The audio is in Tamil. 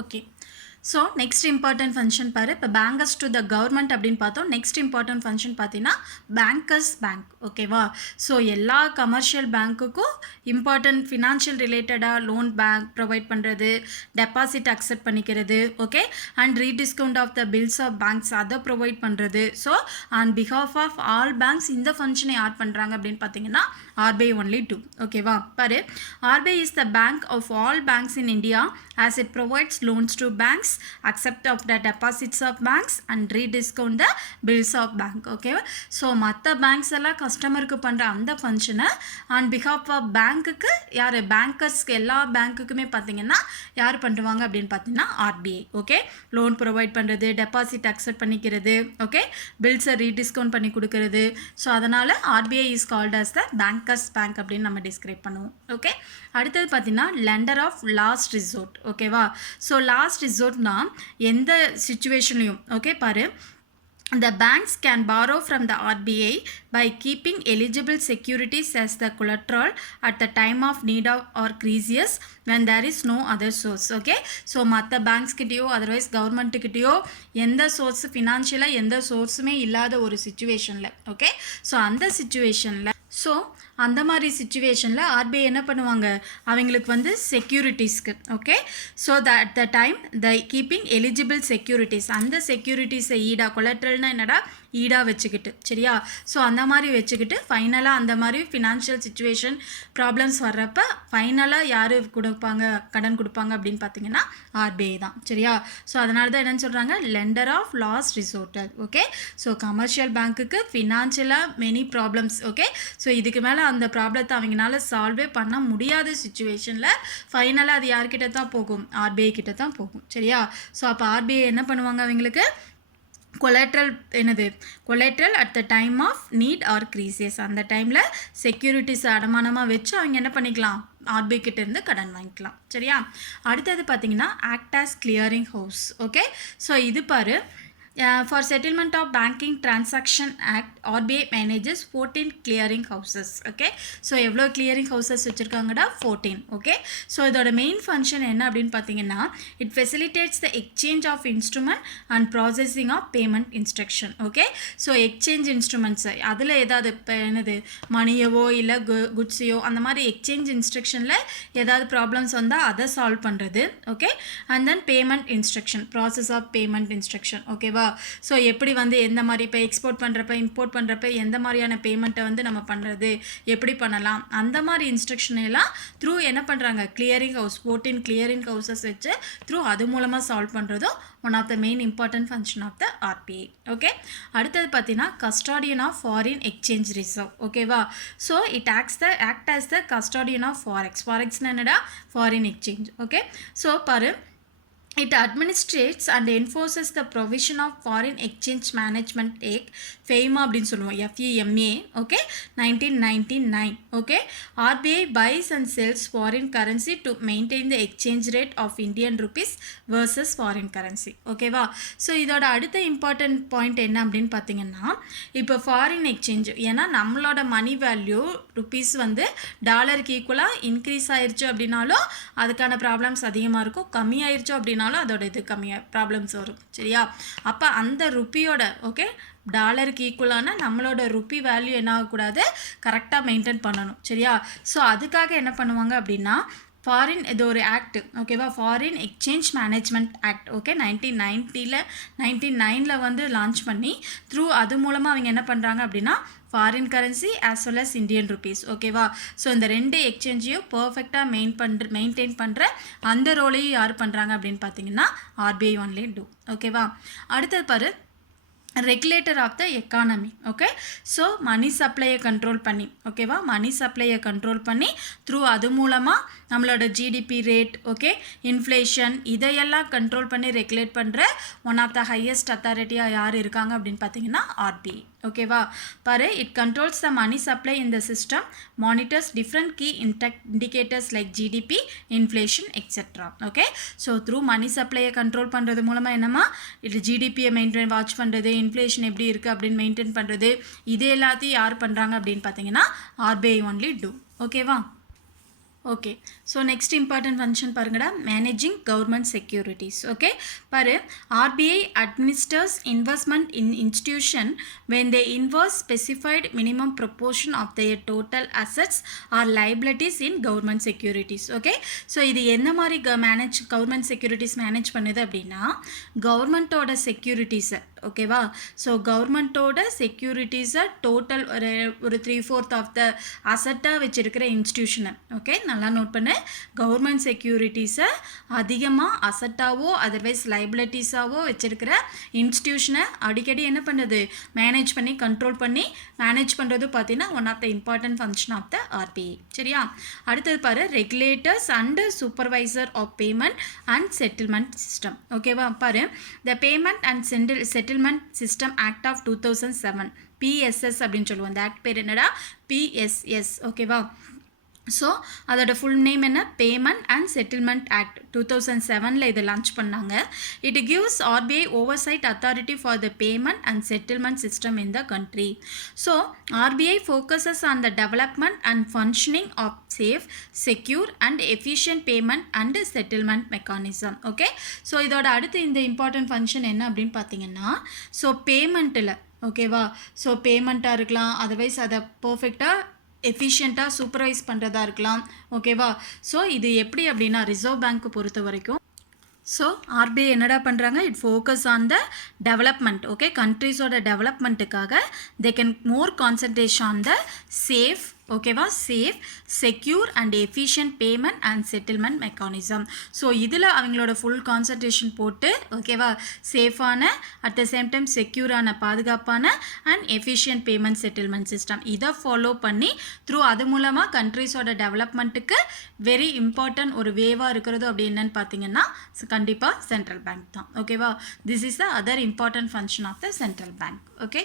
Okay. So next important function பாரு. இப்போ பேங்கர்ஸ் டு த கவர்மெண்ட் அப்படின்னு பார்த்தோம். நெக்ஸ்ட் இம்பார்ட்டன்ட் ஃபங்க்ஷன் பார்த்தீங்கன்னா பேங்கர்ஸ் பேங்க். ஓகேவா? ஸோ எல்லா கமர்ஷியல் பேங்க்குக்கும் இம்பார்ட்டன்ட் ஃபினான்ஷியல் ரிலேட்டடாக லோன் பேங்க் ப்ரொவைட் பண்ணுறது, டெபாசிட் அக்செப்ட் பண்ணிக்கிறது, okay, and rediscount of the bills of banks அதை ப்ரொவைட் பண்ணுறது. So on behalf of all banks இந்த ஃபங்க்ஷனை யார் பண்ணுறாங்க அப்படின்னு பார்த்தீங்கன்னா RBI only do. ஓகேவா? பாரு, RBI is the bank of all banks in India as it provides loans to banks, accept of the deposits of banks and rediscount the bills of bank. ஓகேவா? ஸோ மற்ற பேங்க்ஸ் எல்லாம் கஸ்டமருக்கு பண்ணுற அந்த ஃபங்க்ஷனை ஆன் பிஹாஃப் ஆஃப் பேங்க்குக்கு யார் பேங்கர்ஸ்க்கு எல்லா பேங்க்குக்குமே பார்த்தீங்கன்னா யார் பண்ணுவாங்க அப்படின்னு பார்த்தீங்கன்னா RBI. ஓகே, லோன் ப்ரொவைட் பண்ணுறது, டெபாசிட் அக்செப்ட் பண்ணிக்கிறது, ஓகே, பில்ஸை ரீடிஸ்கவுண்ட் பண்ணி கொடுக்கறது. ஸோ அதனால் RBI is called as the banker's bank அப்படின்னு நம்ம டிஸ்கிரைப் பண்ணுவோம். ஓகே, அடுத்தது பார்த்தீங்கன்னா லெண்டர் ஆஃப் லாஸ்ட் ரிசோர்ட். ஓகேவா? ஸோ லாஸ்ட் ரிசோர்ட்னா எந்த சுச்சுவேஷன்லையும், ஓகே பாரு, the banks can borrow from the RBI by keeping eligible securities as the collateral at the time of need of or crisis when there is no other source. Okay, so மற்ற பேங்க்ஸ் கிட்டேயோ அதர்வைஸ் கவர்மெண்ட் கிட்டேயோ எந்த சோர்ஸ் ஃபினான்ஷியலாக எந்த சோர்ஸுமே இல்லாத ஒரு சுச்சுவேஷனில், ஓகே, ஸோ அந்த சுச்சுவேஷனில், ஸோ அந்த மாதிரி சுச்சுவேஷனில் RBI என்ன பண்ணுவாங்க, அவங்களுக்கு வந்து செக்யூரிட்டிஸ்க்கு, okay, so at the time the keeping eligible securities, அந்த செக்யூரிட்டிஸை ஈடா, கொலட்ரல்னா என்னடா ஈடாக வச்சுக்கிட்டு, சரியா? ஸோ அந்த மாதிரி வச்சுக்கிட்டு ஃபைனலாக அந்த மாதிரி ஃபினான்ஷியல் சுச்சுவேஷன் ப்ராப்ளம்ஸ் வர்றப்ப ஃபைனலாக யார் கொடுப்பாங்க, கடன் கொடுப்பாங்க அப்படின்னு பார்த்தீங்கன்னா RBI தான், சரியா? ஸோ அதனால தான் என்னென்னு சொல்கிறாங்க, lender of last resort. Okay, so commercial பேங்க்குக்கு ஃபினான்ஷியலாக மெனி ப்ராப்ளம்ஸ், ஓகே, ஸோ இதுக்கு மேலே அந்த ப்ராப்ளத்தை அவங்களால சால்வே பண்ண முடியாத சுச்சுவேஷனில் ஃபைனலாக அது யார்கிட்ட தான் போகும், RBI கிட்ட தான் போகும், சரியா? ஸோ அப்போ RBI என்ன பண்ணுவாங்க, அவங்களுக்கு கொலேட்ரல் என்னது, collateral at the time of need or crisis, அந்த டைமில் செக்யூரிட்டிஸ் அடமானமாக வச்சு அவங்க என்ன பண்ணிக்கலாம், RBI கிட்ட இருந்து கடன் வாங்கிக்கலாம், சரியா? அடுத்தது பார்த்தீங்கன்னா act as clearing house. Okay, so இது பாரு, for settlement of banking transaction act RBI manages 14 clearing houses. Okay, so எவ்வளோ கிளியரிங் ஹவுசஸ் வச்சுருக்காங்கடா, 14. ஓகே, ஸோ இதோட மெயின் ஃபங்க்ஷன் என்ன அப்படின்னு பார்த்தீங்கன்னா it facilitates the exchange of instrument and processing of payment instruction. Okay, so exchange instruments அதில் ஏதாவது இப்போ என்னது மணியவோ இல்லை குட்ஸையோ அந்த மாதிரி எக்ஸ்சேஞ்ச் இன்ஸ்ட்ரக்ஷனில் ஏதாவது ப்ராப்ளம்ஸ் வந்தால் அதை சால்வ் பண்ணுறது. Okay, and then payment instruction, process of payment instruction. ஓகேவா? ஸோ எப்படி வந்து எந்த மாதிரி இப்போ எக்ஸ்போர்ட் பண்ணுறப்ப இம்போர்ட் பண்ணுறப்ப எந்த மாதிரியான பேமெண்ட்டை வந்து நம்ம பண்ணுறது, எப்படி பண்ணலாம், அந்த மாதிரி இன்ஸ்ட்ரக்ஷன் எல்லாம் த்ரூ என்ன பண்ணுறாங்க, கிளியரிங் ஹவுஸ், 14 கிளியரிங் ஹவுசஸ் வச்சு த்ரூ அது மூலமாக சால்வ் பண்ணுறதும் one of the main important function of the RBI. Okay, அடுத்தது பார்த்தீங்கன்னா custodian of foreign exchange reserve. ஓகேவா? So it act as the custodian of ஃபாரெக்ஸ்னா என்னடா, ஃபாரின் எக்ஸ்சேஞ்ச். ஓகே, ஸோ பாரு, it administrates and enforces the provision of Foreign Exchange Management Act, FEMA அப்படின்னு சொல்லுவோம், FEMA. Okay, 1999. Okay, RBI buys and sells foreign currency to maintain the exchange rate of Indian rupees versus foreign currency. ஓகேவா? ஸோ இதோட அடுத்த இம்பார்ட்டன்ட் பாயிண்ட் என்ன அப்படின்னு பார்த்தீங்கன்னா இப்போ ஃபாரின் எக்ஸ்சேஞ்ச், ஏன்னா நம்மளோட மணி வேல்யூ ருபீஸ் வந்து டாலருக்கு ஈக்குவலாக இன்க்ரீஸ் ஆயிடுச்சு அப்படின்னாலும் அதுக்கான ப்ராப்ளம்ஸ் அதிகமாக இருக்கும், கம்மியாயிருச்சு அப்படின்னா அதோட இது கம்மியாக ப்ராப்ளம்ஸ் வரும், சரியா? அப்போ அந்த ருப்பியோட, ஓகே, டாலருக்கு ஈக்குவலான நம்மளோட ருப்பி வேல்யூ என்ன ஆகக்கூடாது, கரெக்டாக மெயின்டைன் பண்ணணும், சரியா? ஸோ அதுக்காக என்ன பண்ணுவாங்க அப்படின்னா ஃபாரின், இது ஒரு ஆக்ட், ஓகேவா, foreign exchange management act. Okay, 1999 வந்து லான்ச் பண்ணி த்ரூ அது மூலமாக அவங்க என்ன பண்ணுறாங்க அப்படின்னா foreign currency as well as Indian rupees. ஓகேவா? ஸோ இந்த ரெண்டு எக்ஸ்சேஞ்சையும் பர்ஃபெக்டாக மெயின்டைன் பண்ணுற அந்த ரோலையும் யார் பண்ணுறாங்க அப்படின்னு பார்த்தீங்கன்னா RBI ஒன்லி டூ. ஓகேவா? அடுத்தது பாரு, regulator of the economy. Okay, so money சப்ளையை கண்ட்ரோல் பண்ணி, ஓகேவா, மணி சப்ளையை கண்ட்ரோல் பண்ணி த்ரூ அது மூலமாக நம்மளோட ஜிடிபி ரேட், ஓகே, இன்ஃப்ளேஷன் இதையெல்லாம் கண்ட்ரோல் பண்ணி ரெகுலேட் பண்ணுற ஒன் ஆஃப் த ஹையஸ்ட் அத்தாரிட்டியாக யார் இருக்காங்க அப்படின்னு பார்த்தீங்கன்னா RBI. ஓகேவா? பாரு, it controls the money supply in the system, monitors different key indicators like GDP, inflation etcetera. Okay, so through money சப்ளையை கண்ட்ரோல் பண்ணுறது மூலமாக என்னமா இது ஜிடிபியை வாட்ச் பண்ணுறது, இன்ஃப்ளேஷன் எப்படி இருக்குது அப்படின்னு மெயின்டைன் பண்ணுறது, இது எல்லாத்தையும் யார் பண்ணுறாங்க அப்படின்னு பார்த்தீங்கன்னா RBI ஒன்லி டூ. ஓகேவா? Okay. So next important function பாருங்கடா, மேனேஜிங் கவர்மெண்ட் செக்யூரிட்டிஸ். ஓகே, பாரு, RBI administers investment in institution when they invest specified minimum proportion of their total assets or liabilities in government securities. Okay, so இது எந்த மாதிரி கவர்மெண்ட் செக்யூரிட்டிஸ் மேனேஜ் பண்ணுது அப்படின்னா, கவர்மெண்ட்டோட செக்யூரிட்டிஸை, ஓகேவா, ஸோ கவர்மெண்ட்டோட செக்யூரிட்டிஸை டோட்டல் ஒரு 3/4 ஆஃப் த அசட்டாக வச்சுருக்கிற இன்ஸ்டியூஷனை, ஓகே, நல்லா நோட் பண்ணு, கவர்மெண்ட் செக்யூரிட்டிஸை அதிகமாக அசட்டாவோ அதர்வைஸ் லைபிலிட்டிஸாவோ வச்சுருக்கிற இன்ஸ்டியூஷனை அடிக்கடி என்ன பண்ணுது, மேனேஜ் பண்ணி கண்ட்ரோல் பண்ணி மேனேஜ் பண்ணுறது பார்த்தீங்கன்னா one of the important function of the RBI. சரியா, அடுத்தது பாரு, regulators and supervisor of payment and settlement system. ஓகேவா, பாரு, the payment and settlement system act of 2007 PSS அப்படின்னு சொல்லுவோம். அந்த ஆக்ட் பேர் என்னடா, பிஎஸ்எஸ். ஓகேவா, ஸோ அதோட ஃபுல் நேம் என்ன, பேமெண்ட் அண்ட் செட்டில்மெண்ட் ஆக்ட் 2007 இதை லான்ச் பண்ணாங்க. It gives RBI oversight authority for the payment and settlement system in the country. So RBI focuses on the development and functioning of safe, secure and efficient payment and settlement mechanism. Okay, so இதோட அடுத்து இந்த இம்பார்ட்டன்ட் ஃபங்க்ஷன் என்ன அப்படின்னு பார்த்தீங்கன்னா, ஸோ பேமெண்ட்டில், ஓகேவா, ஸோ பேமெண்ட்டாக இருக்கலாம், அதர்வைஸ் அதை பர்ஃபெக்டாக எஃபிஷியண்ட்டாக சூப்பர்வைஸ் பண்ணுறதா இருக்கலாம். ஓகேவா, ஸோ இது எப்படி அப்படின்னா, ரிசர்வ் பேங்க்கு பொறுத்த வரைக்கும், ஸோ ஆர்பிஐ என்னடா பண்ணுறாங்க, it focus on the development. Okay, கண்ட்ரீஸோட டெவலப்மெண்ட்டுக்காக they can more concentration on the safe, ஓகேவா, safe, secure and efficient payment and settlement mechanism. So இதில் அவங்களோட ஃபுல் கான்சன்ட்ரேஷன் போட்டு, ஓகேவா, சேஃபான அட் த சேம் டைம் செக்யூரான பாதுகாப்பான and efficient payment settlement system இதை ஃபாலோ பண்ணி அது மூலமாக கண்ட்ரீஸோட டெவலப்மெண்ட்டுக்கு வெரி இம்பார்ட்டன்ட் ஒரு வேவாக இருக்கிறது அப்படி என்னன்னு பார்த்தீங்கன்னா கண்டிப்பாக சென்ட்ரல் பேங்க் தான். ஓகேவா, this is the other important function of the central bank. Okay.